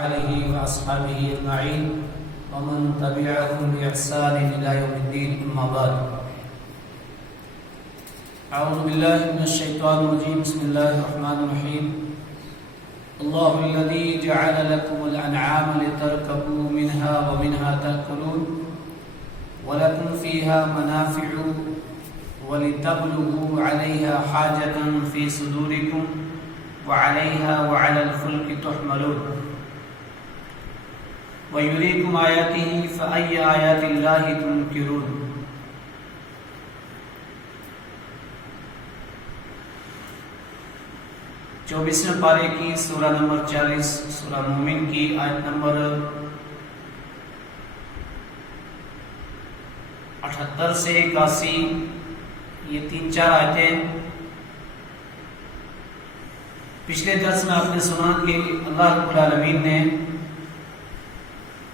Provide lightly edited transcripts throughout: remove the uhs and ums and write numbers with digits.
آلہ وأصحابہ اجمعین ومن تبعهم بإحسان إلى يوم الدين أما بعد أعوذ بالله من الشيطان الرجيم بسم الله الرحمن الرحيم الله الذي جعل لكم الأنعام لتركبوا منها ومنها تأكلون ولكم فيها منافع ولتبلغوا عليها حاجة في صدوركم وعليها وعلى الفلك تحملون وَيُرِيكُمْ آيَاتِهِ فَأَيَّ آيَاتِ اللَّهِ تُنْكِرُونَ۔ چوبیسویں پارے کی سورہ نمبر 40 سورہ مومن کی آیت نمبر 78 سے 81، یہ 3-4 آیتیں پچھلے درس میں آپ نے سنا کہ اللہ رب العالمین نے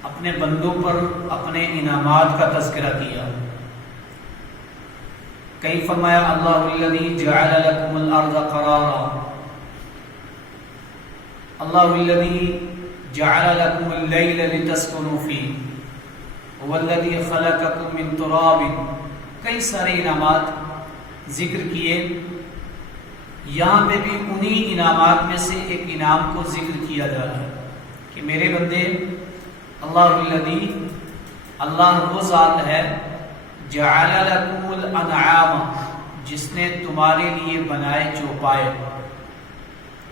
اپنے بندوں پر اپنے انعامات کا تذکرہ کیا۔ کئی فرمایا اللہ الذی جعل لکم الارض قرارا، اللہ الذی جعل لکم اللیل لتسکنوا فیہ والذی خلقکم من تراب، کئی سارے انعامات ذکر کیے۔ یہاں پہ بھی انہی انعامات میں سے ایک انعام کو ذکر کیا جا رہا ہے کہ میرے بندے اللہ الذی، اللہ وہ ذات ہے جعل لکم الانعام، جس نے تمہارے لیے بنائے چوپائے۔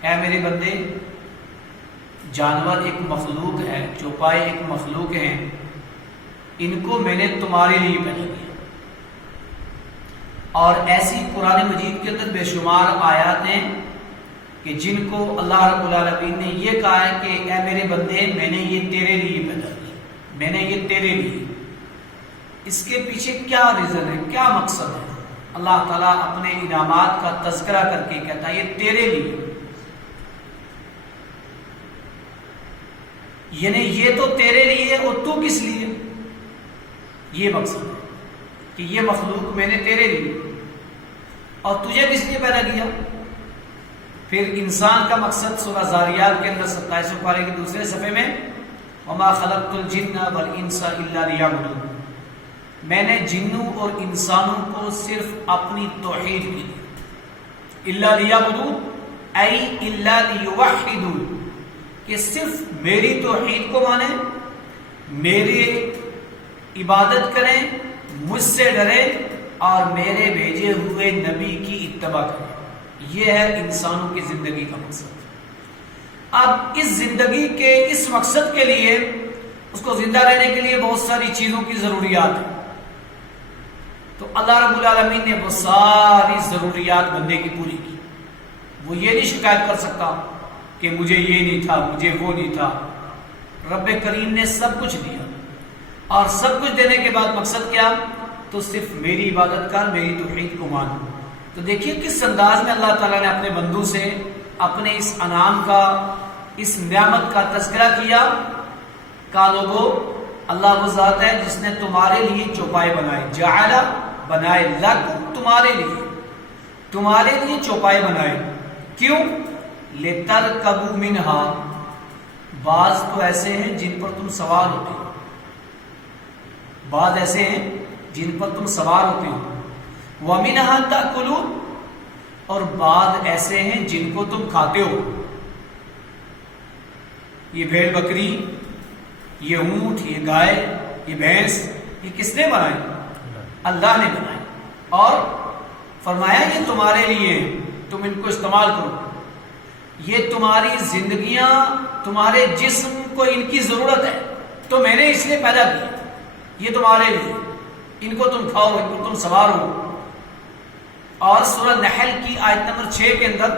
اے میرے بندے، جانور ایک مخلوق ہے، چوپائے ایک مخلوق ہیں، ان کو میں نے تمہارے لیے پیدا کیا۔ اور ایسی قرآن مجید کے اندر بے شمار آیات ہیں کہ جن کو اللہ رب العالمین نے یہ کہا ہے کہ اے میرے بندے، میں نے یہ تیرے لیے پیدا کیا، میں نے یہ تیرے لیے۔ اس کے پیچھے کیا ریزن ہے، کیا مقصد ہے؟ اللہ تعالیٰ اپنے انعامات کا تذکرہ کر کے کہتا ہے یہ تیرے لیے، یعنی یہ تو تیرے لیے اور تو کس لیے؟ یہ مقصد ہے کہ یہ مخلوق میں نے تیرے لیے، اور تجھے کس لیے پیدا کیا؟ پھر انسان کا مقصد سورہ زاریات کے اندر 27 پارے کے دوسرے صفحے میں وَمَا خَلَقْتُ الْجِنَّ وَالْإِنسَ إِلَّا لِيَعْبُدُونِ، میں نے جنوں اور انسانوں کو صرف اپنی توحید کے لیے، إِلَّا لِيَعْبُدُونَ أَيْ إِلَّا لِيُوَحِّدُونَ، کہ صرف میری توحید کو مانیں، میری عبادت کریں، مجھ سے ڈریں اور میرے بھیجے ہوئے نبی کی اتباع کریں۔ یہ ہے انسانوں کی زندگی کا مقصد۔ اب اس زندگی کے اس مقصد کے لیے، اس کو زندہ رہنے کے لیے بہت ساری چیزوں کی ضروریات ہیں۔ تو اللہ رب العالمین نے وہ ساری ضروریات بندے کی پوری کی۔ وہ یہ نہیں شکایت کر سکتا کہ مجھے یہ نہیں تھا، مجھے وہ نہیں تھا۔ رب کریم نے سب کچھ دیا، اور سب کچھ دینے کے بعد مقصد کیا؟ تو صرف میری عبادت کر، میری توحید کو مان۔ تو دیکھیے کس انداز میں اللہ تعالیٰ نے اپنے بندوں سے اپنے اس انعام کا، اس نعمت کا تذکرہ کیا۔ کہا لوگو، اللہ وہ ذات ہے جس نے تمہارے لیے چوپائے بنائے، جعل بنائے، لکم تمہارے لیے چوپائے بنائے۔ کیوں؟ لِتَرْكَبُوا مِنْهَا، بعض تو ایسے ہیں جن پر تم سوار ہوتے ہو، بعض ایسے ہیں جن پر تم سوار ہوتے ہو، وَمِنْهَا تَأْكُلُونَ، اور بعض ایسے ہیں جن کو تم کھاتے ہو۔ یہ بھیڑ بکری، یہ اونٹ، یہ گائے، یہ بھینس، یہ کس نے بنائے؟ اللہ نے بنائے، اور فرمایا یہ تمہارے لیے، تم ان کو استعمال کرو۔ یہ تمہاری زندگیاں، تمہارے جسم کو ان کی ضرورت ہے، تو میں نے اس لیے پیدا کیا، یہ تمہارے لیے، ان کو تم کھاؤ، ان کو تم سوار ہو۔ اور سورہ نحل کی آیت نمبر 6 کے اندر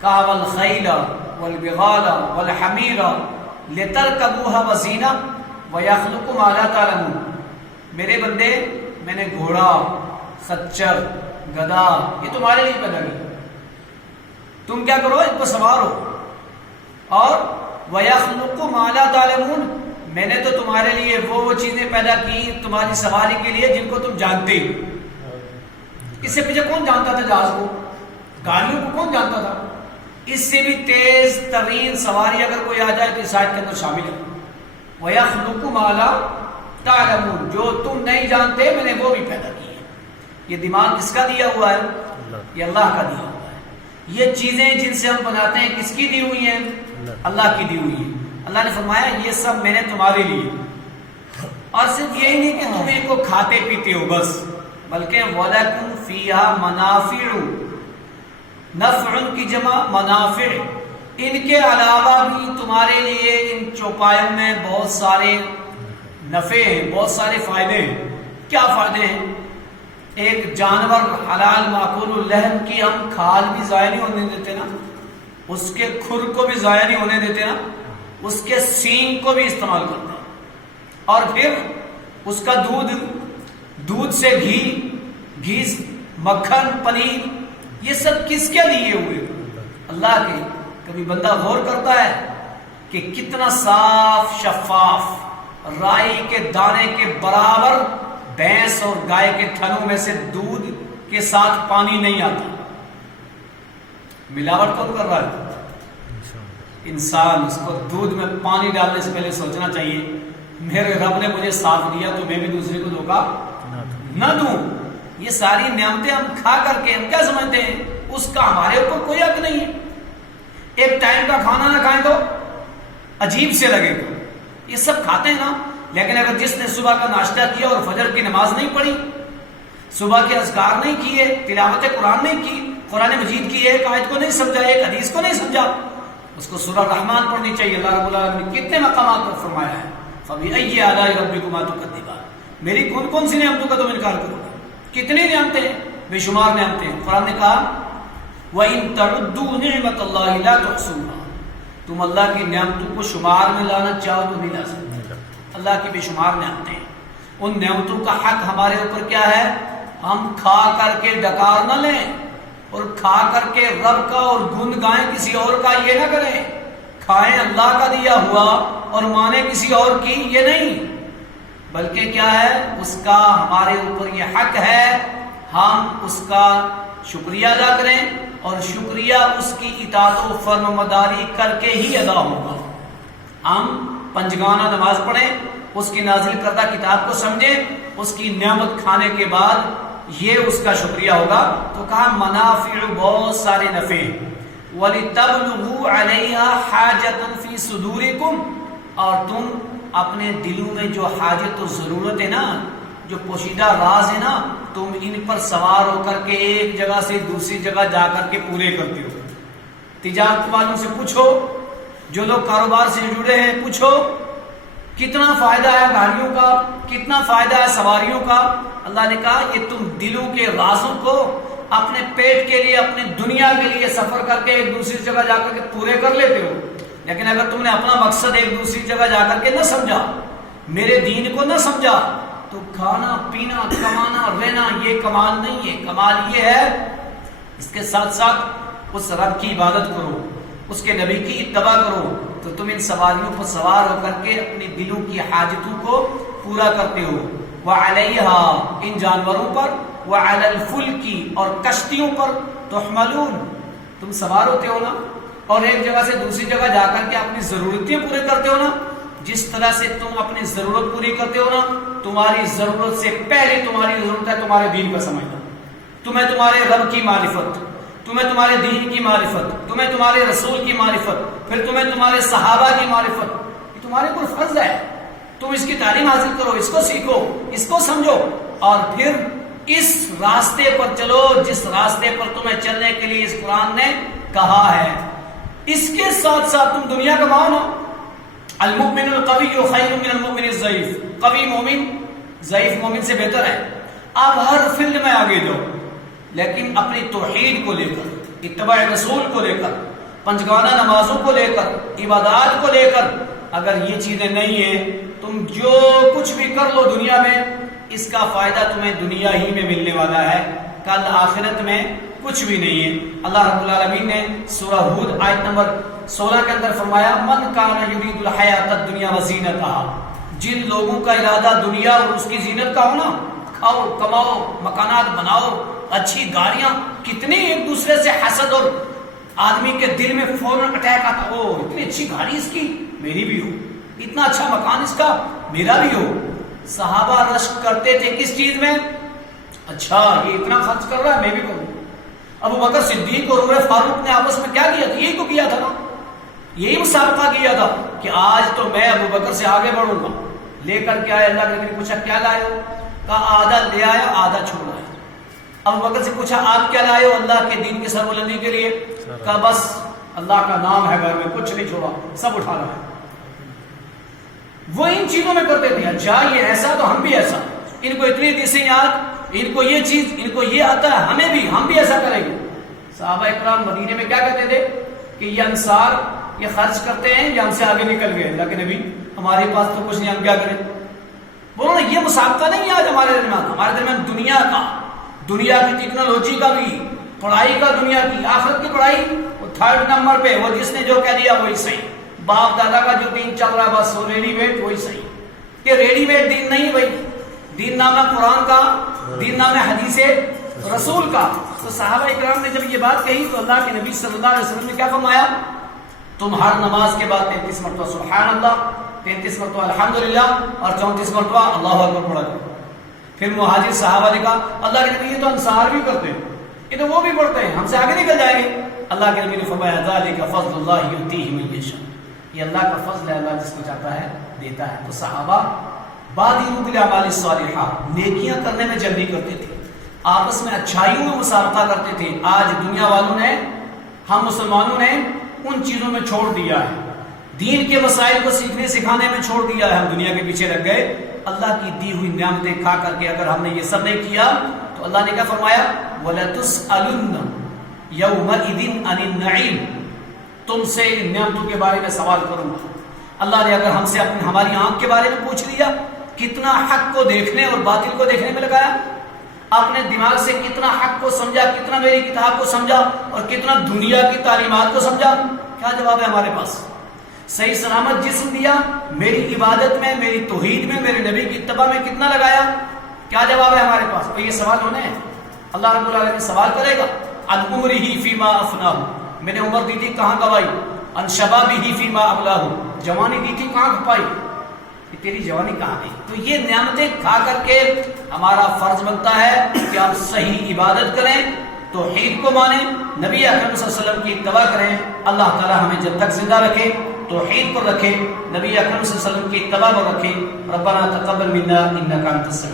کہا وَالْخَيْلَ وَالْبِغَالَ وَالْحَمِيرَ لِتَرْكَبُوهَا وَزِينَةً وَيَخْلُقُ مَا لَا تَعْلَمُونَ، میرے بندے، میں نے گھوڑا، خچر، گدھا، یہ تمہارے لیے پیدا کیا، تم کیا کرو؟ ان کو سوار ہو۔ اور وَيَخْلُقُ مَا لَا تَعْلَمُونَ، میں نے تو تمہارے لیے وہ چیزیں پیدا کی تمہاری سواری کے لیے جن کو تم جانتے ہو۔ اس سے پیچھے کون جانتا تھا جہاز کو؟ گاڑیوں کو کون جانتا تھا؟ اس سے بھی تیز ترین سواری اگر کوئی آ جائے تو اس آیت کے اندر شامل ہے. وَيَخْلُقُ مَا لَا تَعْلَمُونَ، جو تم نہیں جانتے میں نے وہ بھی پیدا کی ہے. یہ دماغ کس کا دیا ہوا ہے؟ یہ اللہ کا دیا ہوا ہے. یہ چیزیں جن سے ہم بناتے ہیں کس کی دی ہوئی ہیں؟ اللہ کی دی ہوئی ہیں. اللہ نے فرمایا یہ سب میں نے تمہارے لیے، اور صرف یہی نہیں کہ تم ان کو کھاتے پیتے ہو بس، بلکہ وَلَكُمْ فِيهَا مَنَافِعُ، نفع کی جمع منافع، ان کے علاوہ بھی تمہارے لیے ان چوپایوں میں بہت سارے نفع ہیں، بہت سارے فائدے ہیں. کیا فائدے ہیں؟ ایک جانور حلال معقول اللحم کی ہم کھال بھی ضائع نہیں ہونے دیتے نا، اس کے کھر کو بھی ضائع نہیں ہونے دیتے نا، اس کے سینگ کو بھی استعمال کرتے ہیں. اور پھر اس کا دودھ سے گھی مکھن پنیر، یہ سب کس کے لیے ہوئے؟ اللہ کے. کبھی بندہ غور کرتا ہے کہ کتنا صاف شفاف رائی کے دانے کے برابر بھینس اور گائے کے تھنوں میں سے دودھ کے ساتھ پانی نہیں آتا. ملاوٹ کون کر رہا ہے؟ انسان. اس کو دودھ میں پانی ڈالنے سے پہلے سوچنا چاہیے میرے رب نے مجھے صاف دیا تو میں بھی دوسرے کو دھوکا نہ دوں. یہ ساری نعمتیں ہم کھا کر کے ہم کیا سمجھتے ہیں؟ اس کا ہمارے اوپر کوئی حق نہیں ہے. ایک ٹائم کا کھانا نہ کھائیں تو عجیب سے لگے گا. یہ سب کھاتے ہیں نا، لیکن اگر جس نے صبح کا ناشتہ کیا اور فجر کی نماز نہیں پڑھی، صبح کے اذکار نہیں کیے، تلاوت قرآن نہیں کی، قرآن مجید کی ایک آیت کو نہیں سمجھا، ایک حدیث کو نہیں سمجھا، اس کو سورہ رحمان پڑھنی چاہیے. اللہ رب العالمین نے کتنے مقامات پر فرمایا ہے فَبِأَيِّ آلَاءِ رَبِّكُمَا تُكَذِّبَانِ، میری کون کون سی نعمتوں کا تم انکار کرو گے؟ کتنی نعمتیں ہیں، بے شمار نعمتیں ہیں. قرآن نے کہا وَإِن تَعُدُّوا نِعْمَةَ اللَّهِ لَا تُحْصُوهَا، تم اللہ کی نعمتوں کو شمار میں لانا چاہو تو نہیں لا سکتے. اللہ کی بے شمار نعمتیں ہیں. ان نعمتوں کا حق ہمارے اوپر کیا ہے؟ ہم کھا کر کے ڈکار نہ لیں اور کھا کر کے رب کا اور گن گائیں کسی اور کا، یہ نہ کریں. کھائیں اللہ کا دیا ہوا اور مانیں کسی اور کی، یہ نہیں، بلکہ کیا ہے؟ اس کا ہمارے اوپر یہ حق ہے ہم اس کا شکریہ ادا کریں، اور شکریہ اس کی اطاعت و فرم مداری کر کے ہی ادا ہوگا. ہم پنجگانہ نماز پڑھیں، اس کی نازل کردہ کتاب کو سمجھیں، اس کی نعمت کھانے کے بعد یہ اس کا شکریہ ہوگا. تو کہا منافع، بہت سارے نفع. وَلِتَبْلُغُوا عَلَيْهَا حَاجَةً فِي صُدُورِكُمْ، اور تم اپنے دلوں میں جو حاجت و ضرورت ہے نا، جو پوشیدہ راز ہے نا، تم ان پر سوار ہو کر کے ایک جگہ سے دوسری جگہ جا کر کے پورے کرتے ہو. تجارت والوں سے پوچھو، جو لوگ کاروبار سے جڑے ہیں پوچھو کتنا فائدہ ہے گاڑیوں کا، کتنا فائدہ ہے سواریوں کا. اللہ نے کہا یہ تم دلوں کے رازوں کو اپنے پیٹ کے لیے، اپنے دنیا کے لیے سفر کر کے ایک دوسری جگہ جا کر کے پورے کر لیتے ہو، لیکن اگر تم نے اپنا مقصد ایک دوسری جگہ جا کر کے نہ سمجھا، میرے دین کو نہ سمجھا، تو کھانا پینا کمانا رہنا یہ کمال نہیں ہے. کمال یہ ہے اس کے ساتھ ساتھ اس رب کی عبادت کرو، اس کے نبی کی اتباع کرو، تو تم ان سواریوں پر سوار ہو کر کے اپنی دلوں کی حاجتوں کو پورا کرتے ہو. وَعَلَيْهَا، ان جانوروں پر، وَعَلَى الْفُلْكِ، اور کشتیوں پر، تُحْمَلُونَ، تم سوار ہوتے ہو نا، اور ایک جگہ سے دوسری جگہ جا کر کے اپنی ضرورتیں پورے کرتے ہو نا. جس طرح سے تم اپنی ضرورت پوری کرتے ہو نا، تمہاری ضرورت سے پہلے تمہاری ضرورت ہے تمہارے دین کا سمجھنا، تمہیں تمہارے رب کی معرفت، تمہیں تمہارے دین کی معرفت، تمہیں تمہارے رسول کی معرفت، پھر تمہیں تمہارے صحابہ کی معرفت. یہ تمہارے اوپر فرض ہے. تم اس کی تعلیم حاصل کرو، اس کو سیکھو، اس کو سمجھو، اور پھر اس راستے پر چلو جس راستے پر تمہیں چلنے کے لیے اس قرآن نے کہا ہے. اس کے ساتھ ساتھ تم دنیا کماؤ نا. المؤمن القوی خیر من المؤمن الضعیف، قوی مومن ضعیف مومن سے بہتر ہے. آپ ہر فیلڈ میں آگے جاؤ، لیکن اپنی توحید کو لے کر، اتباع رسول کو لے کر، پنجگانہ نمازوں کو لے کر، عبادات کو لے کر، اگر یہ چیزیں نہیں ہیں، تم جو کچھ بھی کر لو دنیا میں، اس کا فائدہ تمہیں دنیا ہی میں ملنے والا ہے، کل آخرت میں کچھ بھی نہیں ہے. اللہ رب العالمین نے سورہ ہود آیت نمبر 16 کے اندر فرمایا من کان یرید الحیات الدنیا وزینتها، جن لوگوں کا ارادہ دنیا اور اس کی زینت کا ہونا، کھاؤ کماؤ مکانات بناؤ اچھی گاڑیاں، کتنی ایک دوسرے سے حسد اور آدمی کے دل میں فوراً اٹیک آتا، او اتنی اچھی گاڑی اس کی، میری بھی ہو، اتنا اچھا مکان اس کا، میرا بھی ہو۔ صحابہ رشک کرتے تھے کس چیز میں؟ اچھا یہ اتنا خرچ کر رہا ہے، میں بھی کروں۔ ابو بکر صدیق اور عمر فاروق نے آپس میں کیا کیا تھا؟ یہی تو کیا تھا نا، یہی مسابقہ کیا تھا کہ آج تو میں ابو بکر سے آگے بڑھوں گا۔ لے کر کے آئے، اللہ کے نبی نے پوچھا کیا لائے ہو؟ کہا آدھا لے آیا آدھا چھوڑا ہے۔ ابو بکر سے پوچھا آپ کیا لائے ہو؟ اللہ کے دین کی سربلندی کے لیے۔ کہا بس اللہ کا نام ہے گھر میں، کچھ نہیں چھوڑا، سب اٹھا رہا ہے۔ وہ ان چیزوں میں کرتے تھے، اچھا یہ ایسا تو ہم بھی ایسا، ان کو اتنی حدیثیں یاد، ان کو یہ چیز، ان کو یہ آتا ہے، ہم بھی ایسا کریں گے۔ صحابہ اکرام مدینے میں کیا کہتے تھے کہ یہ انصار یہ خرچ کرتے ہیں، یہ ہم سے آگے نکل گئے، اللہ کے نبی ہمارے پاس تو کچھ نہیں، ہم کیا کریں؟ بولو نا یہ مسابقہ نہیں آج ہمارے درمیان دنیا کی ٹیکنالوجی کا بھی، پڑھائی کا، دنیا کی آخرت کی پڑھائی، وہ 3rd نمبر پہ، وہ جس نے جو کہہ دیا وہی صحیح، باپ دادا کا جو دین چل رہا ہے بس وہ ریڈی میڈ وہی صحیح۔ کہ ریڈی میڈ دین نہیں بھائی، دین نام ہے قرآن کا، دین نام ہے حدیث رسول کا۔ تو صحابہ اکرام نے جب یہ بات کہی تو اللہ کے نبی صلی اللہ علیہ وسلم نے کیا فرمایا؟ تم ہر نماز کے بعد 33 مرتبہ سبحان اللہ، 33 مرتبہ الحمدللہ اور 34 مرتبہ اللہ اکبر پڑھا کرو۔ پھر مہاجر صحابہ نے کہا اللہ کے نبی یہ تو انصار بھی کرتے ہیں، یہ تو وہ بھی پڑھتے ہیں، ہم سے آگے نکل جائیں گے۔ اللہ کے نبی نے فرمایا ذالک فضل اللہ یؤتیہ من یشاء، یہ اللہ کا فضل ہے، اللہ جس کو چاہتا ہے دیتا ہے۔ تو صحابہ بادروا بالاعمال الصالحہ، نیکیاں کرنے میں جلدی کرتے تھے، آپس میں اچھائیوں میں مسابقہ کرتے تھے۔ آج دنیا والوں نے، ہم مسلمانوں نے ان چیزوں میں چھوڑ دیا ہے، دین کے مسائل کو سیکھنے سکھانے میں چھوڑ دیا ہے، ہم دنیا کے پیچھے لگ گئے۔ اللہ کی دی ہوئی نعمتیں کھا کر کے اگر ہم نے یہ سب نہیں کیا تو اللہ نے کیا فرمایا؟ وَلَتُسْأَلُنَّ يَوْمَئِذٍ عَنِ النَّعِيمِ، تم سے ان نعمتوں کے بارے میں سوال کروں گا۔ اللہ نے اگر ہم سے ہماری آنکھ کے بارے میں پوچھ لیا، کتنا حق کو دیکھنے اور باطل کو دیکھنے میں لگایا، اپنے دماغ سے کتنا حق کو سمجھا، کتنا میری کتاب کو سمجھا اور کتنا دنیا کی تعلیمات کو سمجھا، کیا جواب ہے ہمارے پاس؟ صحیح سلامت جسم دیا، میری عبادت میں، میری توحید میں، میرے نبی کی اتباع میں کتنا لگایا، کیا جواب ہے ہمارے پاس؟ تو یہ سوال ہونے ہیں، اللہ رب العالمین سوال کرے گا۔ عن عمرہ فیما افناہ، میں نے عمر دی تھی کہاں گوائی؟ عن شبابہ فیما ابلاہ، جوانی دی تھی کہاں کھپائی؟ کہ تیری جوانی کہاں گئی؟ تو یہ نعمتیں کھا کر کے ہمارا فرض بنتا ہے کہ ہم صحیح عبادت کریں، توحید کو مانیں، نبی اکرم صلی اللہ علیہ وسلم کی اتباع کریں۔ اللہ تعالی ہمیں جب تک زندہ رکھے توحید پر رکھے، نبی اکرم صلی اللہ علیہ وسلم کی اتباع پر رکھے۔ ربنا تقبل منا انک انت السمیع